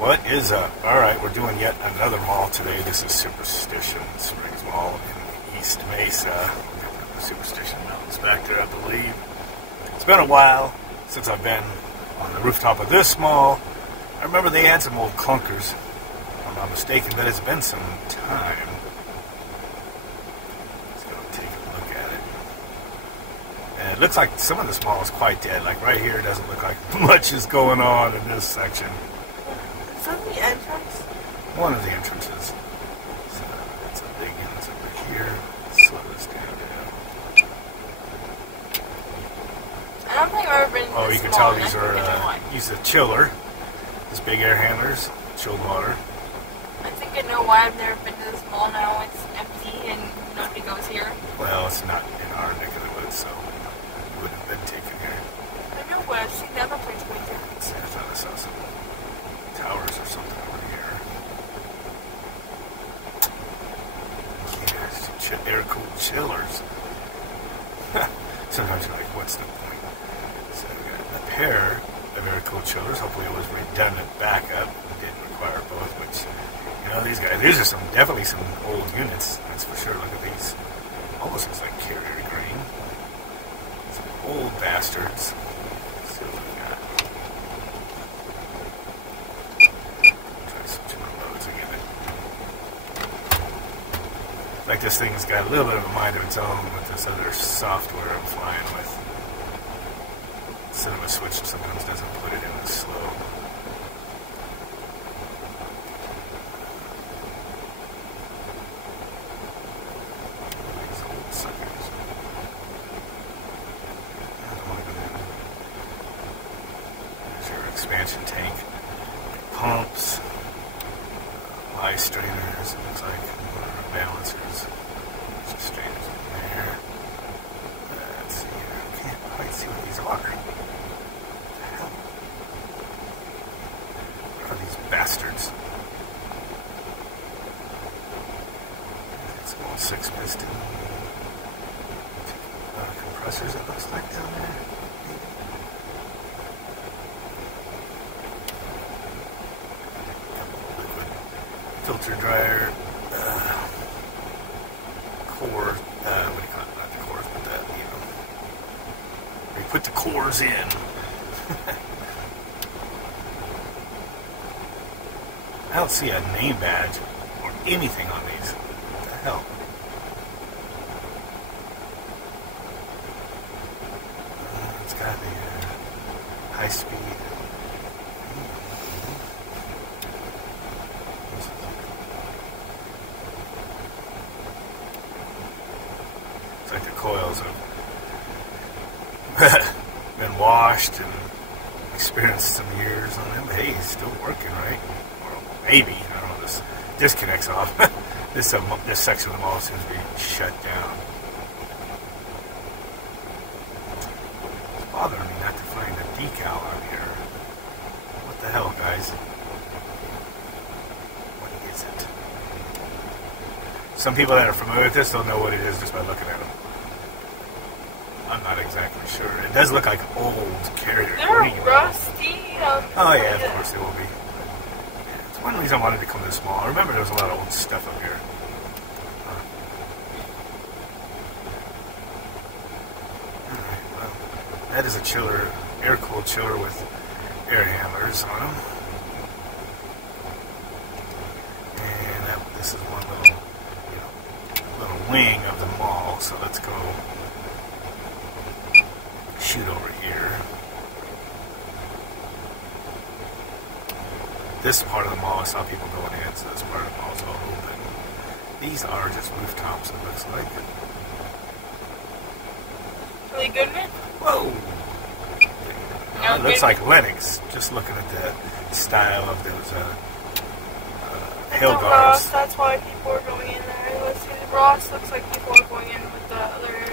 What is up? Alright, we're doing yet another mall today. This is Superstition Springs Mall in East Mesa. Superstition Mountains back there, I believe. It's been a while since I've been on the rooftop of this mall. I remember they had some old clunkers, if I'm not mistaken, but it's been some time. Let's go take a look at it. And it looks like some of this mall is quite dead. Like right here, it doesn't look like much is going on in this section. Is that the entrance? One of the entrances. So that's a big entrance over here. Slow this down. I don't think I've ever been. Oh, you can tell these are these are chiller. These big air handlers, chilled water. I think I know why I've never been to this mall now. It's empty and nobody goes here. Well, it's not in our neck of the woods, so it wouldn't have been taken here. I know, but I've seen the other place going there. I thought I saw some towers or something over here. Yeah, some air-cooled chillers. Sometimes you're like, what's the point? So we got a pair of air-cooled chillers. Hopefully it was redundant backup. It didn't require both, which, you know, these guys, these are definitely some old units, that's for sure. Look at these. Almost looks like carrier green. Some old bastards. Let's see what we got. Try switching the loads again. Like this thing's got a little bit of a mind of its own with this other software I'm flying with. Cinema Switch sometimes doesn't put it in as slow. These old suckers. I don't want to go in. There's your expansion tank. Pumps. Eye strainers, it looks like. Balancers. There's some strainers in there. Let's see here. I can't quite see what these are. What the hell? What are these bastards? It's an old 6-piston. A lot of compressors, it looks like, down there. Liquid filter dryer. Core, what do you call it? Not the cores, but that, you know, where you put the cores in. I don't see a name badge or anything on these. What the hell? It's got the high speed. Like the coils have been washed and experienced some years on them. But hey, it's still working, right? Or maybe, I don't know. This disconnects off. This section of the mall seems to be shut down. It's bothering me not to find a decal on here. What the hell, guys? What is it? Some people that are familiar with this don't know what it is just by looking at them. I'm not exactly sure. It does look like old carrier green. They're rusty. Oh yeah, of course they will be. Yeah, it's one reason I wanted to come to this mall. I remember there was a lot of old stuff up here. Alright, well, that is a chiller, air-cooled chiller with air handlers on them. And this is one little, little wing of the mall. So let's go shoot over here. This part of the mall, I saw people going in, so this part of the mall is all open. These are just rooftops, it looks like. Really good, man? Whoa! No, it looks like Lennox, just looking at the style of those hill guards. Ross, that's why people are going in there. Let's see, Ross looks like people are going in with the other area.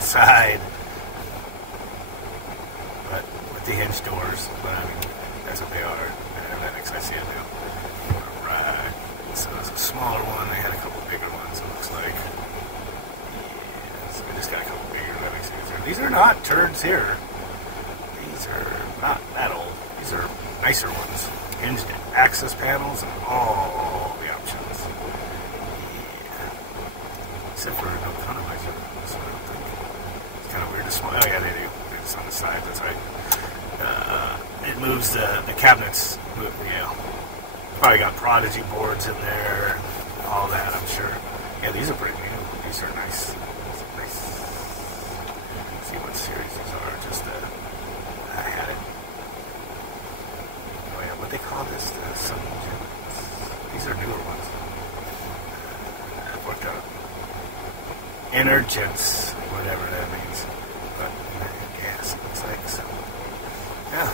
Side, but with the hinge doors, but I mean, that's what they are. Lennox, I see it now. Right, so there's a smaller one. They had a couple bigger ones, it looks like. Yeah, so we just got a couple bigger Lennox. These are not turds here. These are not that old. These are nicer ones. Hinged access panels and all the options. Yeah. Except for no economizer. So I don't think. It's kind of weird to smell. Oh yeah, they do. It's on the side, that's right. It moves the cabinets. Yeah. Probably got Prodigy boards in there and all that, I'm sure. Yeah, these are pretty new. These are nice. Nice. Let's see what series these are. Just I had it. Oh yeah, what they call this? Some these are newer ones. I've worked out. Energents, whatever that means. But gas, it looks like so. Yeah.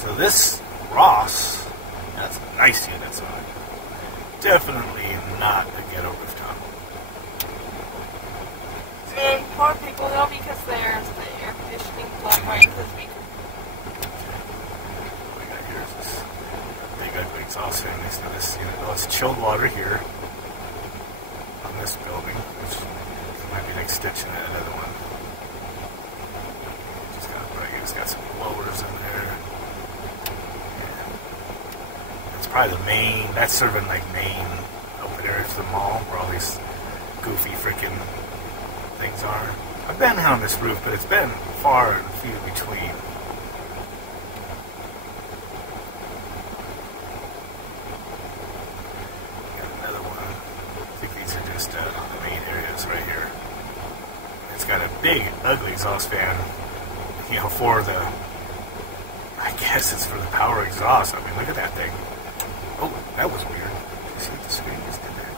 So this Ross has nice units on it. Definitely not a ghetto rooftop. And poor people though, because there's the air conditioning plugged right into the speaker. What we got here is this big ugly exhaust fan. Next to this unit. Oh, it's chilled water here on this building, which might be an extension of that other one. It's got some blowers in there. Probably the main, that's serving like main open area to the mall where all these goofy freaking things are. I've been on this roof, but it's been far and few between. Got another one. I think these are just the main areas right here. It's got a big, ugly exhaust fan, you know, for the, I guess it's for the power exhaust. I mean, look at that thing. Oh, that was weird. Did you see what the screen just did there?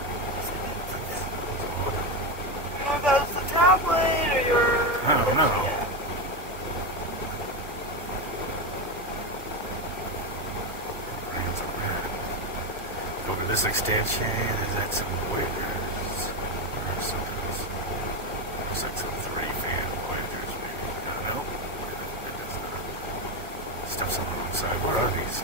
I don't know if that was the tablet or your... I don't know. Yeah. Over this extension, is that some voyagers? Or something else? Looks like some 3-fan voyagers, maybe. Nope. That does not. Stuff's on the wrong side. What are these?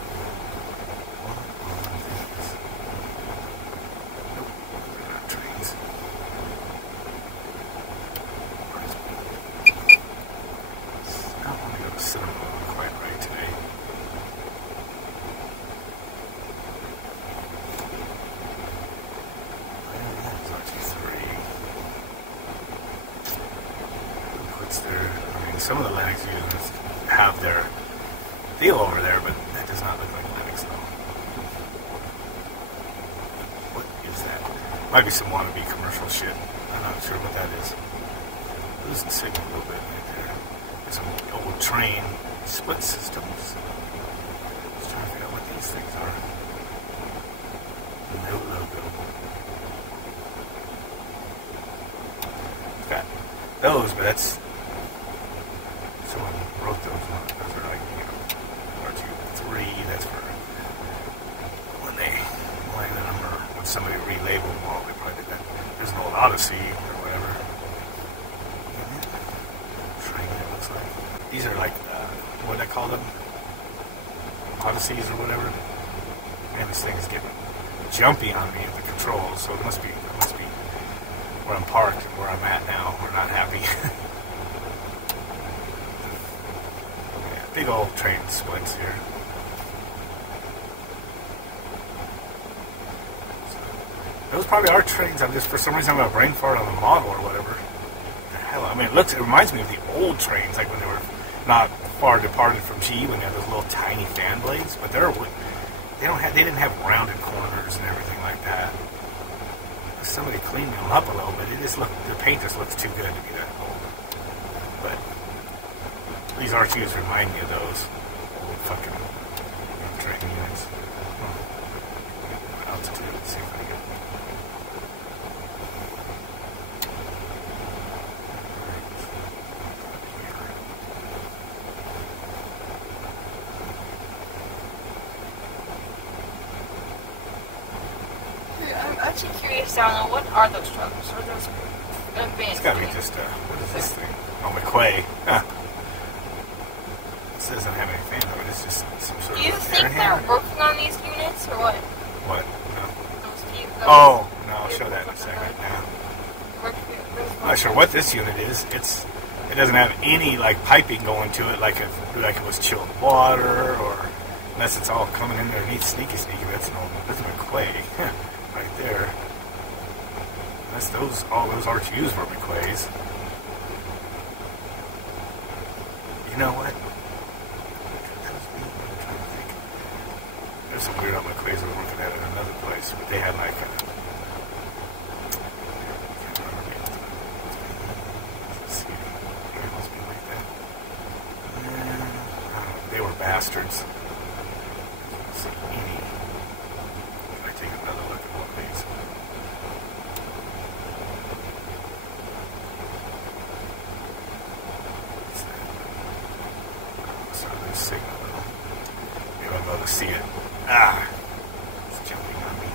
Some of the Lennox users have their deal over there, but that does not look like Lennox though. What is that? Might be some wannabe commercial shit. I'm not sure what that is. Losing signal a little bit right there. There's some old train split systems. Just trying to figure out what these things are. No logo. It's got those, but that's... Someone wrote those on. Those are like, you know, R2-3. That's for when they line them or when somebody relabeled them all. They probably did that. There's an old Odyssey or whatever. Train, it looks like. These are like, what do I call them? Odysseys or whatever. Man, this thing is getting jumpy on me at the controls, so it must be where I'm parked and where I'm at now. We're not happy. Big old train splits here. Those probably are trains. I'm just, for some reason, I'm a brain fart on the model or whatever. The hell, I mean, it reminds me of the old trains, like when they were not far departed from GE, when they had those little tiny fan blades. But they didn't have rounded corners and everything like that. Somebody cleaned them up a little bit. The paint just looks too good to be that old. But these R2s remind me of those old fucking train units. Altitude, let's see if I get. I'm actually curious down on what are those trucks? Are those advanced? It's gotta be just what is this thing? Oh, McQuay. Huh. This doesn't have any fans on it. It's It's just some sort Do you of think they're working on these units or what? What? No. Those No, I'll show that in a second. Now. I'm not Not sure what this unit is. It doesn't have any like piping going to it, like it was chilled water, or unless it's all coming in underneath sneaky. That's McQuay right there. Unless all those RTUs were McQuays. You know what? There's some weird McQuays we're working at in another place, but they had like they were bastards. If I take another look at one of these. What's that? So there's signal though. Maybe I'm able to see it. It's jumping on me.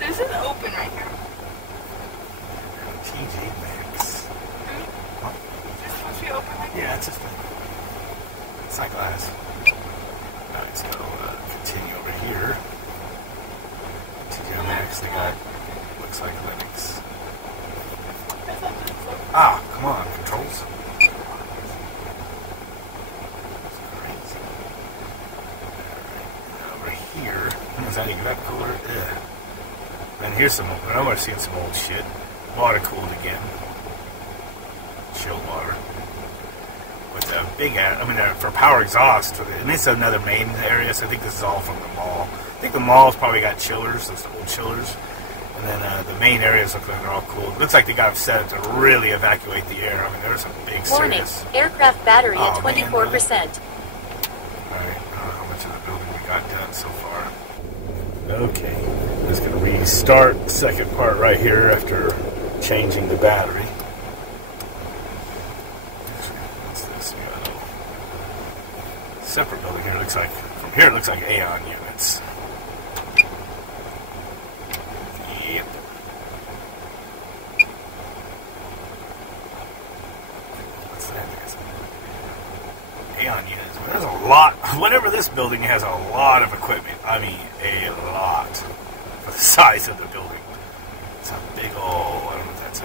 This is open right here. TJ Maxx. Is this supposed to be open right here? Yeah, it's not glass. Now let's go continue over here. TJ Maxx, they got, looks like Lennox. Come on, controls. Here, is that even that cooler? Yeah. And here's some, I'm seeing some old shit. Water cooled again. Chilled water. With a big, for power exhaust. And it's another main area, so I think this is all from the mall. I think the mall's probably got chillers, those old chillers. And then the main areas look like they're all cooled. Looks like they got them set to really evacuate the air. I mean, there's some big serious. Warning, aircraft battery at 24%. Alright, I don't know how much of the building we got done so far. Okay, I'm just going to restart the second part right here after changing the battery. What's this? Separate building here. Looks like, from here it looks like Aeon Units. Yep. What's that? Aeon Units. There's a lot. Whatever this building has a lot of equipment. I mean, a lot. For the size of the building. It's a big old. I don't know if that's a.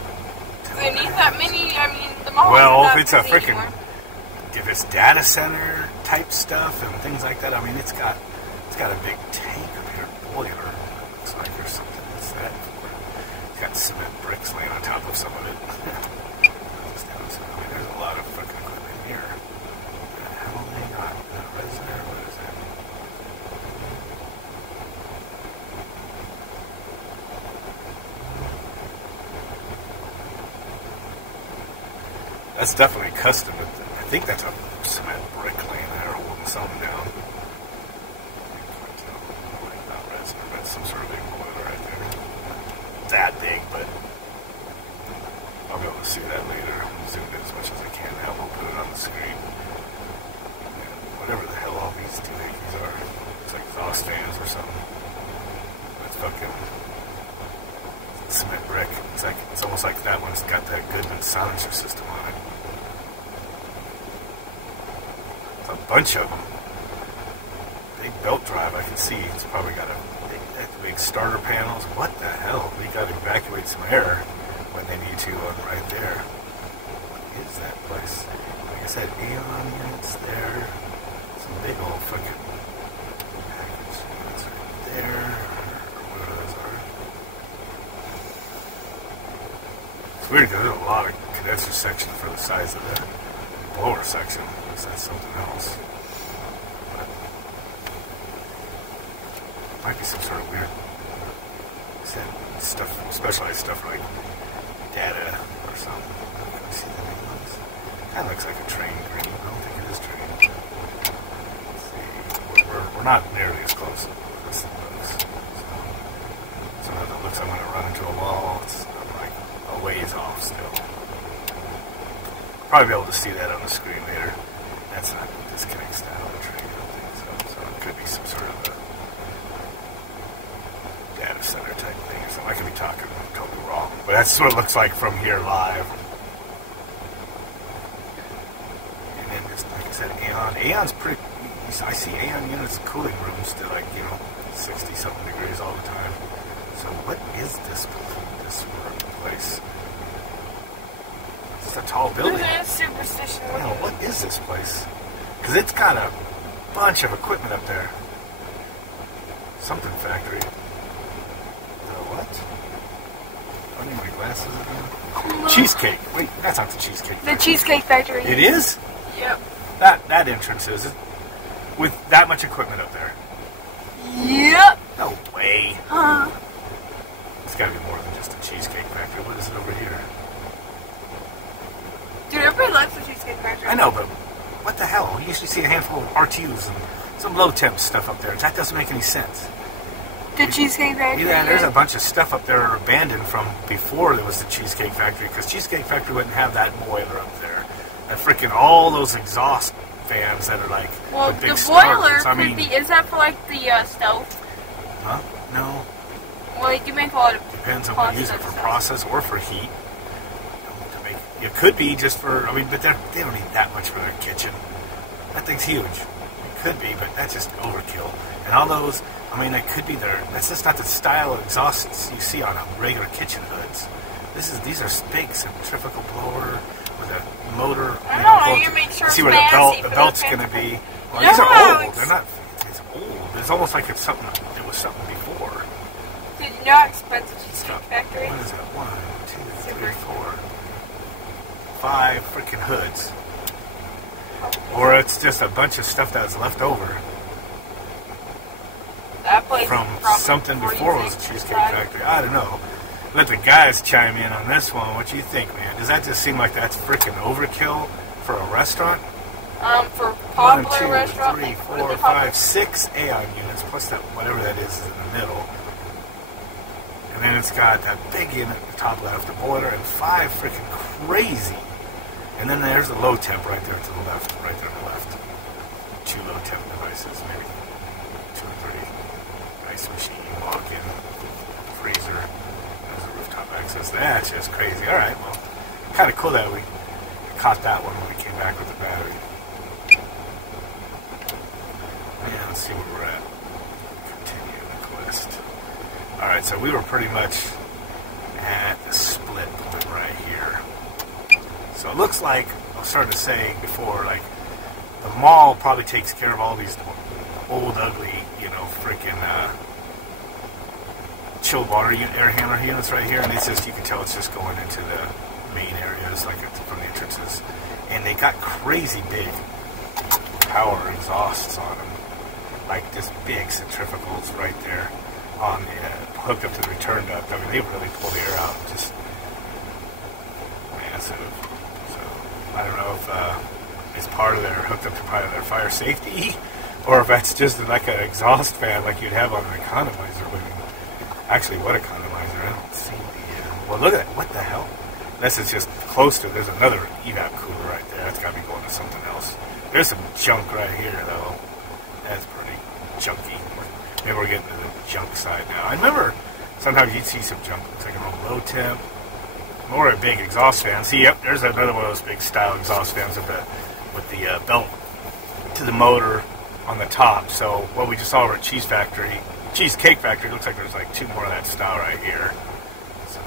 Do they need that many? I mean, the mall. Well, isn't if it's a that busy freaking. anymore. If it's data center type stuff and things like that, I mean, it's got a big tank up here, boiler. Looks like or something. What's that? It's got cement bricks laying on top of some of it. I mean, there's a lot of fucking equipment here. What the hell they got? What is there? What is that? That's definitely custom. I think that's a cement brick laying there holding something down. Not resin, but some sort of big boiler right there. That big, but I'll be able to see that later. I'll zoom in as much as I can now. We'll put it on the screen. And whatever the hell all these doohickeys are. It's like exhaust fans or something. That's fucking cement brick. It's almost like that one's got that Goodman silencer system on it. It's a bunch of them. Big belt drive, I can see. It's probably got a big starter panels. What the hell? We got to evacuate some air when they need to right there. What is that place? Like I said, Aeon Units there. Some big old fucking package units right there. Or whatever those are. It's weird because there's a lot of condenser section for the size of the blower section. Unless that's something else. But it might be some sort of weird stuff, specialized stuff like data or something. Can I see the name of this? Kind of looks like a train green. I don't think it is train. Let's see. We're not nearly as close as this looks. So it looks like I'm going to run into a wall. It's like a ways off still. Probably be able to see that on the screen later. That's not disconnects that on the train, I don't think so. So it could be some sort of a data center type thing or something. I could be talking totally wrong. But that's what it looks like from here live. said Aeon. Aeon's pretty. I see Aeon Unit's cooling rooms to 60-something degrees all the time. So what is this place? It's a tall building. This is Superstition. Well, what is this place? Because it's got a bunch of equipment up there. Something factory. What? I need my glasses again. Cheesecake. Wait, that's not the Cheesecake Factory. The Cheesecake Factory. It is? Yep. That entrance is. With that much equipment up there. Yep. No way. Huh. It's got to be more than just a Cheesecake Factory. What is it over here? Dude, everybody loves the Cheesecake Factory. I know, but what the hell? You usually see a handful of R2s and some low temp stuff up there. That doesn't make any sense. The Cheesecake Factory? Yeah, there's a bunch of stuff up there abandoned from before there was the Cheesecake Factory, because Cheesecake Factory wouldn't have that boiler up there. And freaking all those exhaust fans that are well, with big the boiler starters. could be, is that for the stove? Huh? No. Well, you make a lot of depends on what you use it for, process or for heat. It could be just for, but they don't need that much for their kitchen. That thing's huge. It could be, but that's just overkill. And all those, that could be that's just not the style of exhausts you see on regular kitchen hoods. These are big centrifugal blower with a motor. I know, you make sure see it's where the belt's going to be. Well, these are old. They're not, it's old. It's almost like it was something before. Did you know how expensive Cheesecake Factory? What is that? 1, 2, 3, 4, 5 freaking hoods. Or it's just a bunch of stuff that was left over from something before it was a Cheesecake Factory. I don't know. Let the guys chime in on this one. What do you think, man? Does that just seem like that's freaking overkill for a restaurant? For popular 1, 2, restaurant, 3, 4, 5, 6 Aeon units, plus that whatever that is in the middle. And then it's got that big unit at the top left, the boiler, and 5 freaking crazy. And then there's the low temp right there to the left, right there on the left. 2 low temp devices, maybe 2 or 3. Ice machine, walk-in, freezer. There's the rooftop access. That's just crazy. All right, well, kind of cool that we caught that one when we came back with the battery. Yeah, let's see where we're at. Continue the quest. All right, so we were pretty much at the split point right here. So it looks like, I was starting to say before, the mall probably takes care of all these old, ugly, freaking chilled water air handler units right here. And it's just, you can tell it's just going into the main areas, from the entrances. And they got crazy big power exhausts on them. This big centrifugals right there on hooked up to the return duct. They really pull the air out. Just massive. I don't know if it's part of hooked up to part of their fire safety, or if that's just like an exhaust fan like you'd have on an economizer. Actually, what economizer? I don't see the. Well, look at that. What the hell? This is just close to. There's another evap cooler right there. That's got to be going to something else. There's some junk right here, though. That's pretty junky. Maybe we're getting to the junk side now. I remember sometimes you'd see some junk. Looks like a real low temp. More a big exhaust fan. See, yep, there's another one of those big style exhaust fans with the belt to the motor on the top. So what we just saw over at Cheesecake Factory, looks like there's 2 more of that style right here. So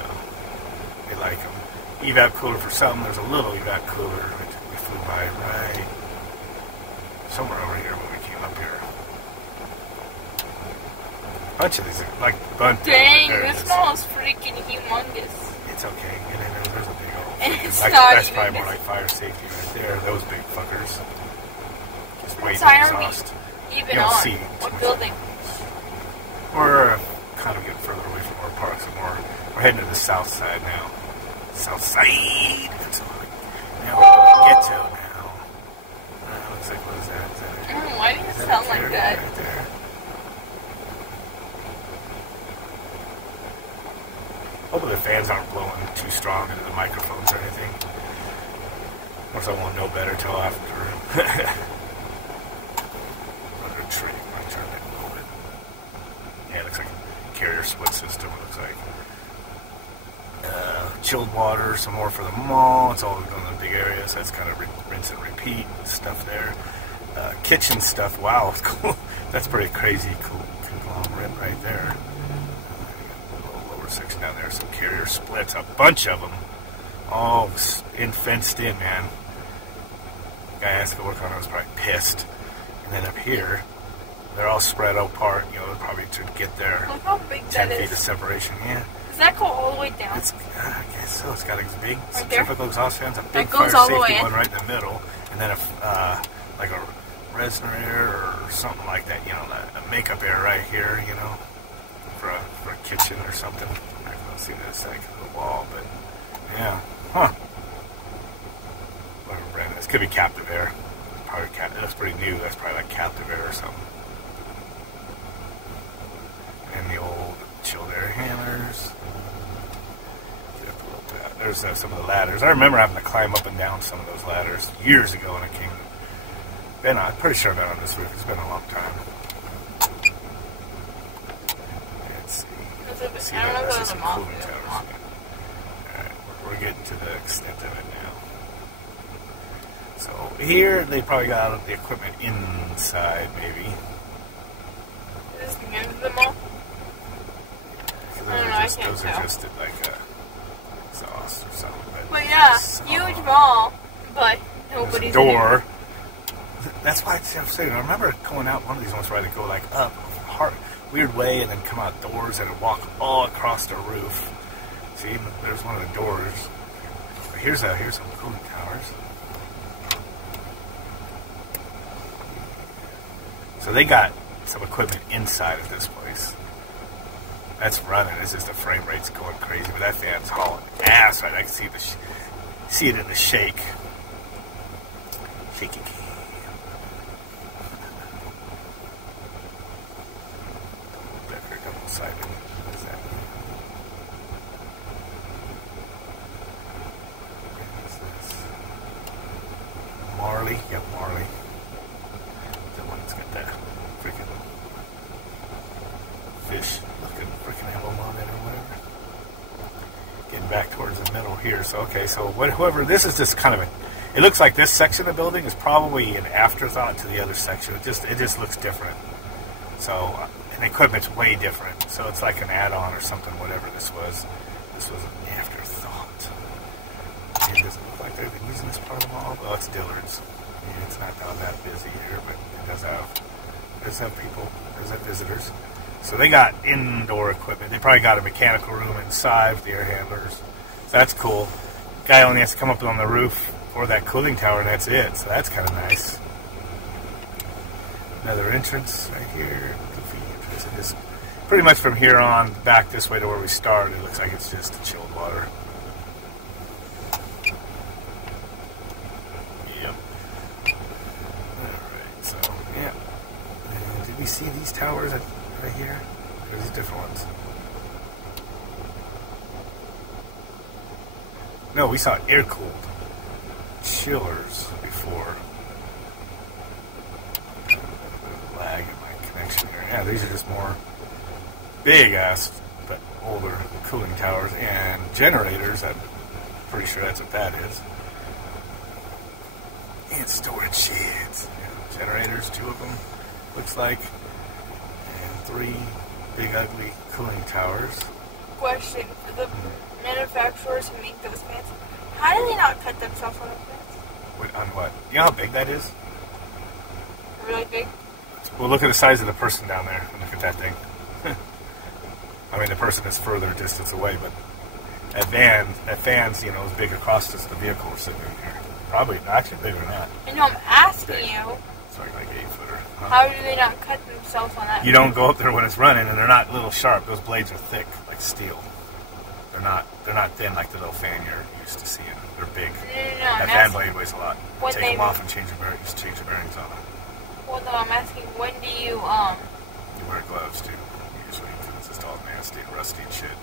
they like them. Evap cooler for something. There's a little evap cooler. We flew by right somewhere over here when we came up here. A bunch of these are dang, this mall is freaking humongous. It's okay. And then there's a big old. It's that's probably more like fire safety right there. Those big fuckers. Just wait to exhaust. Even on? See what building? We're kind of getting further away from our parks and we're heading to the south side now. South side. Now we're going to ghetto now. Looks like, what is that? Why do you sound like that? Right there. Hopefully the fans aren't blowing too strong into the microphones or anything. Of course, I won't know better till after. Another tree. I'm trying to move it. Yeah, it looks like a carrier split system. It looks like chilled water, some more for the mall. It's all going in the big areas. That's kind of rented rinse and repeat stuff there. Kitchen stuff, wow, cool. That's pretty crazy cool conglomerate right there. A little lower section down there, some carrier splits, a bunch of them, all fenced in, man. The guy asked to work on it, was probably pissed. And then up here, they're all spread apart, you know, probably to get their Look how big 10 that feet is. of separation, yeah. Does that go all the way down? It's, I guess so. It's got a big there? centrifugal exhaust fans, a big goes fire all the way safety in? one right in the middle, and then like a resonator or something like that, you know, a makeup air right here, you know, for a kitchen or something. I don't see this thing on the wall, but yeah, huh. Whatever brand it is. Could be captive air. Probably that's pretty new. That's probably like captive air or something. And the old chilled air handlers. There's some of the ladders. I remember having to climb up and down some of those ladders years ago when I came. I'm pretty sure I've been on this roof. It's been a long time. Let's see. I don't know if There's it was a some moth. cooling towers. Alright, we're getting to the extent of it now. So here they probably got the equipment inside, maybe. Is this near the mall? Those are just like a exhaust or something. But yeah, huge mall, but nobody's door. in there. That's why I'm saying. I remember going out one of these ones where I had to go like up a weird way and then come out doors and walk all across the roof. See, there's one of the doors. But here's some cooling towers. So they got some equipment inside of this place. That's running. It's just the frame rate's going crazy, but that fan's hauling ass. Right, I can see it in the shake. Shaky. Better double-sided. What is that? What is this? Marley. Yep, Marley. The one that's got that freaking fish-looking freaking emblem on it or whatever. Getting back towards the middle here. So okay, so whoever this is, just kind of it looks like this section of the building is probably an afterthought to the other section. It just looks different. So and the equipment's way different. So it's like an add-on or something. Whatever this was an afterthought. And it doesn't look like they've been using this part of the mall. Oh, it's Dillard's. Yeah, it's not that busy here, but it does have people. It does have visitors. So they got indoor equipment. They probably got a mechanical room inside with the air handlers. So that's cool. Guy only has to come up on the roof for that cooling tower, and that's it. So that's kind of nice. Another entrance right here. Goofy entrance. And just pretty much from here on back this way to where we started, it looks like it's just chilled water. Yep. Alright, so yeah. And did we see these towers right here? There's different ones. No, we saw air-cooled chillers before. A bit of lag in my connection here. Yeah, these are just more big-ass, but older cooling towers and generators. I'm pretty sure that's what that is. And storage sheds. Yeah, generators, 2 of them, looks like. And 3 big, ugly cooling towers. Question for the manufacturers who make those fans. How do they not cut themselves on the fans? On what? You know how big that is? Really big? Well, look at the size of the person down there. Look at that thing. I mean, the person is further distance away, but that fan's, you know, is big across the vehicle we're sitting in here. Probably, actually bigger than that. I know, I'm asking you. Sorry, like 8-footer. How do they not cut themselves on that? You don't go up there when it's running, and they're not little sharp. Those blades are thick, like steel. They're not thin like the little fan you're used to seeing. They're big. No, that fan blade weighs a lot. Take them off and change the bearings on them. Well, no, I'm asking, when do you, You wear gloves, too, usually, because it's just all nasty and rusty and shit.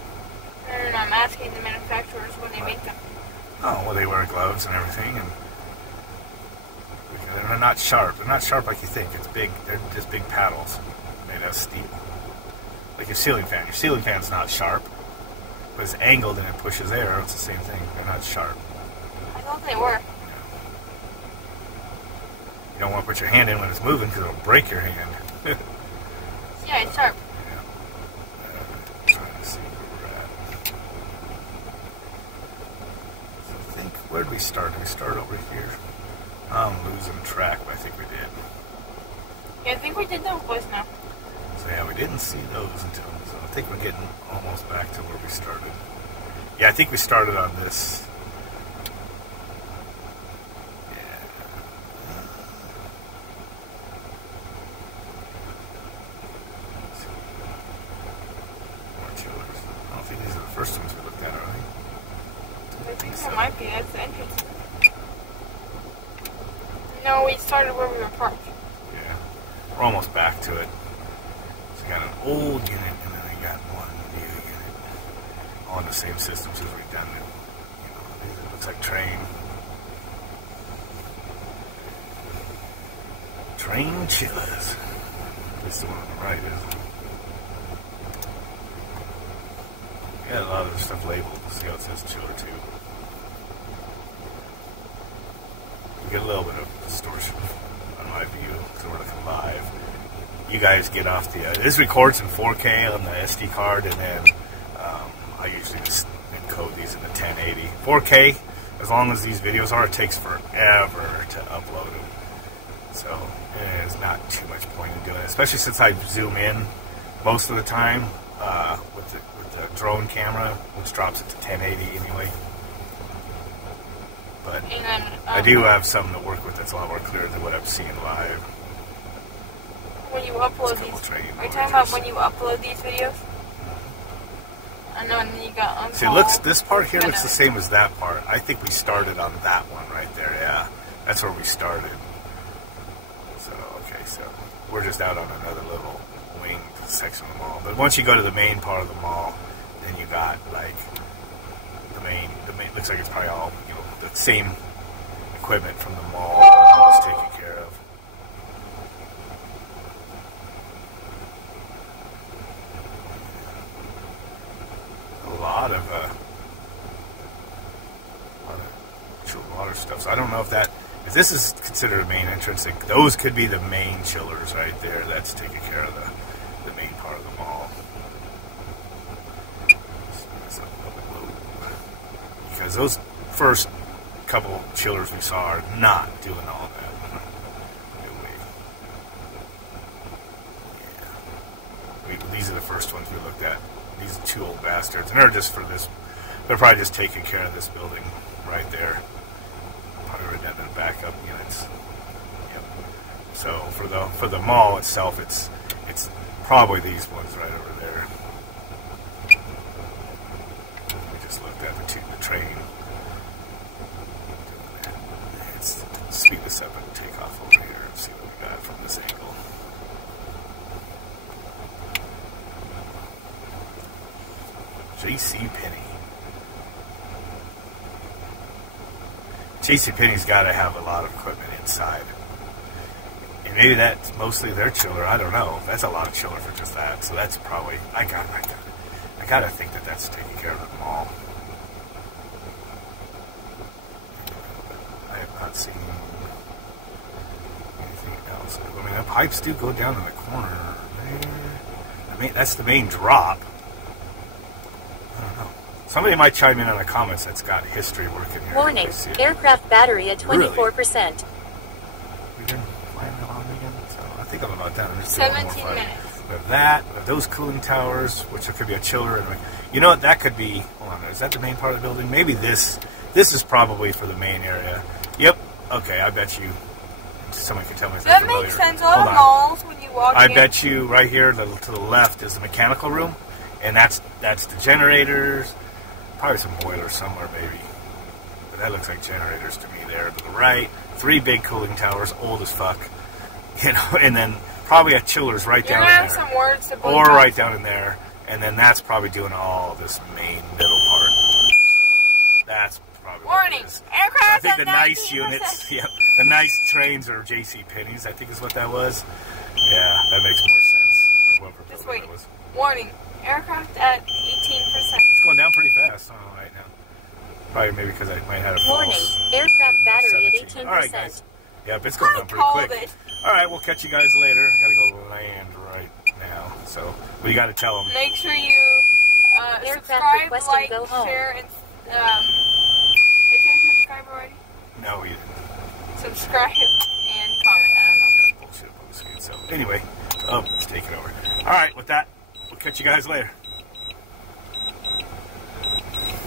No, I'm asking the manufacturers when they make them. Oh, well, they wear gloves and everything, and they're not sharp. They're not sharp like you think. It's big. They're just big paddles made out of steel. Like your ceiling fan. Your ceiling fan's not sharp, but it's angled and it pushes air. It's the same thing. They're not sharp. I thought they were. don't want to put your hand in when it's moving because it'll break your hand. Yeah, it's sharp. Yeah. Trying to see where we're at. So I think, where did we start? Did we start over here? I'm losing track, but I think we did. Yeah, I think we did those boys now. So yeah, we didn't see those until, so I think we're getting almost back to where we started. Yeah, I think we started on this. First ones we looked at, are they? I think so. Might be. That's the entrance. No, we started where we were parked. Yeah. We're almost back to it. So we got an old unit and then we got one new unit. All in the same systems as we've done. It looks like train. Train chillers. That's the one on the right, isn't it? Yeah, a lot of the stuff labeled. See how it says chiller too. You get a little bit of distortion on my view because we're looking live. You guys get off the. This records in 4K on the SD card, and then I usually just encode these into 1080. 4K, as long as these videos are, it takes forever to upload them. So there's not too much point in doing it, especially since I zoom in most of the time with the drone camera, which drops it to 1080 anyway. But I do have something to work with that's a lot more clear than what I'm seeing live. When you upload these, are you talking about when you upload these videos? I know, and then you got on. See, this part here looks the same as that part. I think we started on that one right there. Yeah, that's where we started. So okay, so we're just out on another little wing section of the mall. But once you go to the main part of the mall, then you got like the main looks like it's probably all, the same equipment from the mall was taken care of. A lot of stuff. So I don't know if this is considered a main entrance. Those could be the main chillers right there. That's taking care of the main part of the mall. Because those first couple chillers we saw are not doing all that. Yeah. These are the first ones we looked at. These two old bastards. And they're just for this. They're probably just taking care of this building right there. Probably redundant backup units. Yep. So for the mall itself, it's probably these ones right over there. We just looked at the train. Let's speed this up and take off over here and see what we got from this angle. JCPenney. JCPenney's got to have a lot of equipment inside. And maybe that's mostly their chiller. I don't know. That's a lot of chiller for just that. So that's probably, I gotta think that that's taking care of the mall. I have not seen anything else. I mean, the pipes do go down in the corner there. I mean, that's the main drop. I don't know. Somebody might chime in on the comments that's got history working here. Warning, aircraft battery at 24%. Really? We didn't fly that long again, so I think I'm about done. 17 minutes. We have that, we have those cooling towers, which there could be a chiller. And you know what, that could be, hold on, is that the main part of the building? Maybe this is probably for the main area. Yep, okay, I bet you, somebody can tell me if that familiar. makes sense. All the malls, when you walk in. I bet you right here to the left is the mechanical room, and that's the generators, probably some boilers somewhere maybe. But that looks like generators to me there. To the right, 3 big cooling towers, old as fuck, and then probably a chiller's right down in there. Have some words to or right down in there, and then that's probably doing all this main middle part. So that's probably warning, aircraft. I think the nice units, yep, the nice trains are JCPenney's. I think is what that was. Yeah, that makes more sense. Or whoever just wait. That was. Warning, aircraft at 18%. It's going down pretty fast right now. Probably maybe because I might have a false. Warning, aircraft battery 17. at 18%. All right, guys. Yep, it's going down pretty quick. It. All right, we'll catch you guys later. I gotta go land right now. So, what do you got to tell them? Make sure you subscribe, like, go home. share, and they say subscribe already? No, you didn't. Subscribe and comment. I don't know. Bullshit. So, anyway, it's taking over. All right, with that, we'll catch you guys later.